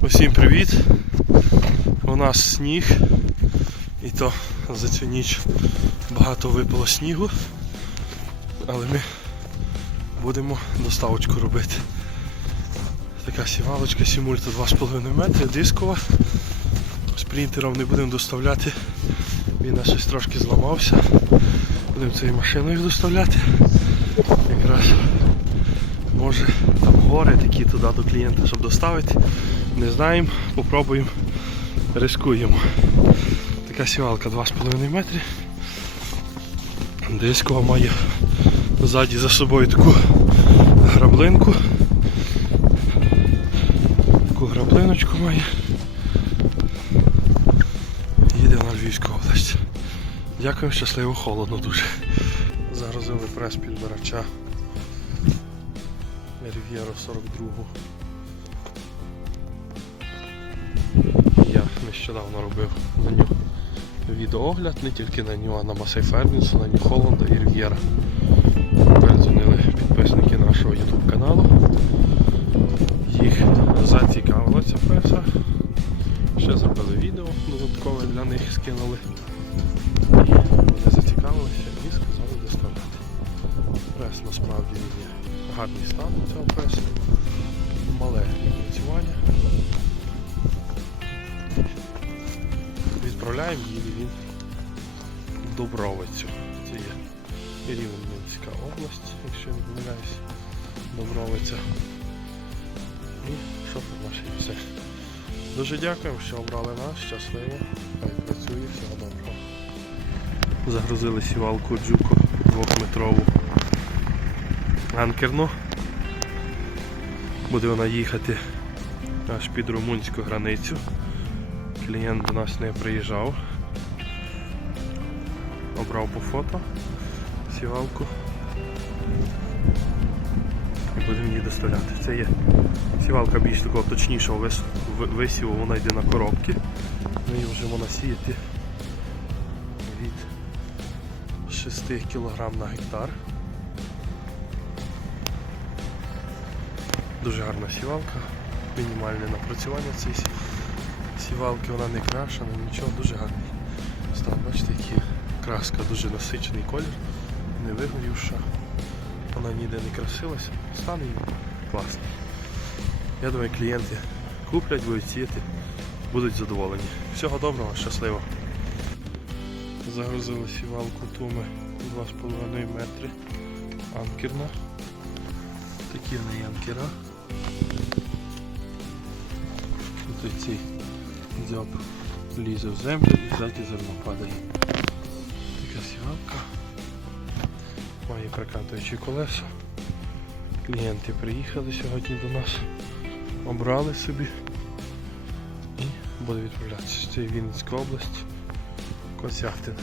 Усім привіт! У нас сніг, і то за цю ніч багато випало снігу, але ми будемо доставочку робити. Така сівалочка сімульта 2,5 метри, дискова. З не будемо доставляти, він на щось трошки зламався. Будемо цією машиною доставляти. Якраз може там гори такі туди до клієнта, щоб доставити. Не знаємо, попробуємо, рискуємо. Така сівалка 2,5 метри. Дискова має ззаді за собою таку граблинку. Таку граблиночку має. Їде на Львівську область. Дякую, щасливо, холодно дуже. Загрузили прес підбирача Рів'єру 42. Я нещодавно робив на нього відеоогляд, не тільки на нього, а на Масей Фермінсу, на Нью Холланда і Рів'єра. Передзвонили підписники нашого YouTube каналу. Їх зацікавила ця преса. Ще зробили відео додаткове для них скинули. І вони зацікавилися і сказали доставляти. Прес насправді він гарний стан у цього пресу. Мале відпрацювання. Відправляємо її він Добровицю. Це є Рівненська область, якщо я не помиляюсь. Добровиця. І шофер наш все. Дуже дякуємо, що обрали нас. Щасливо. Хай працює, всього доброго. Загрузили сівалку джуку двохметрову анкерну. Буде вона їхати аж під румунську границю. Клієнт до нас не приїжджав. Обрав по фото сівалку. І будемо її доставляти. Це є сівалка більш такого точнішого вис- висіву, вона йде на коробки. Ми її вже можна сіяти від 6 кг на гектар. Дуже гарна сівалка, мінімальне напрацювання цієї сі- сівалки, вона не крашена, нічого, дуже гарний стан. Бачите, які краска, дуже насичений колір, не вигорівша, вона ніде не красилася, стан її класний. Я думаю, клієнти куплять, будуть сіяти, будуть задоволені. Всього доброго, щасливо. Загрузили сівалку туми 2,5 метри. Анкерна. Такі в неї анкера. Тут цей дзьоб лізе в землю і ззаді зерно падає. Така сівалка. Має прокатуючі колеса. Клієнти приїхали сьогодні до нас, обрали собі і буде відправлятися. Це Вінницька область, Косяхтин.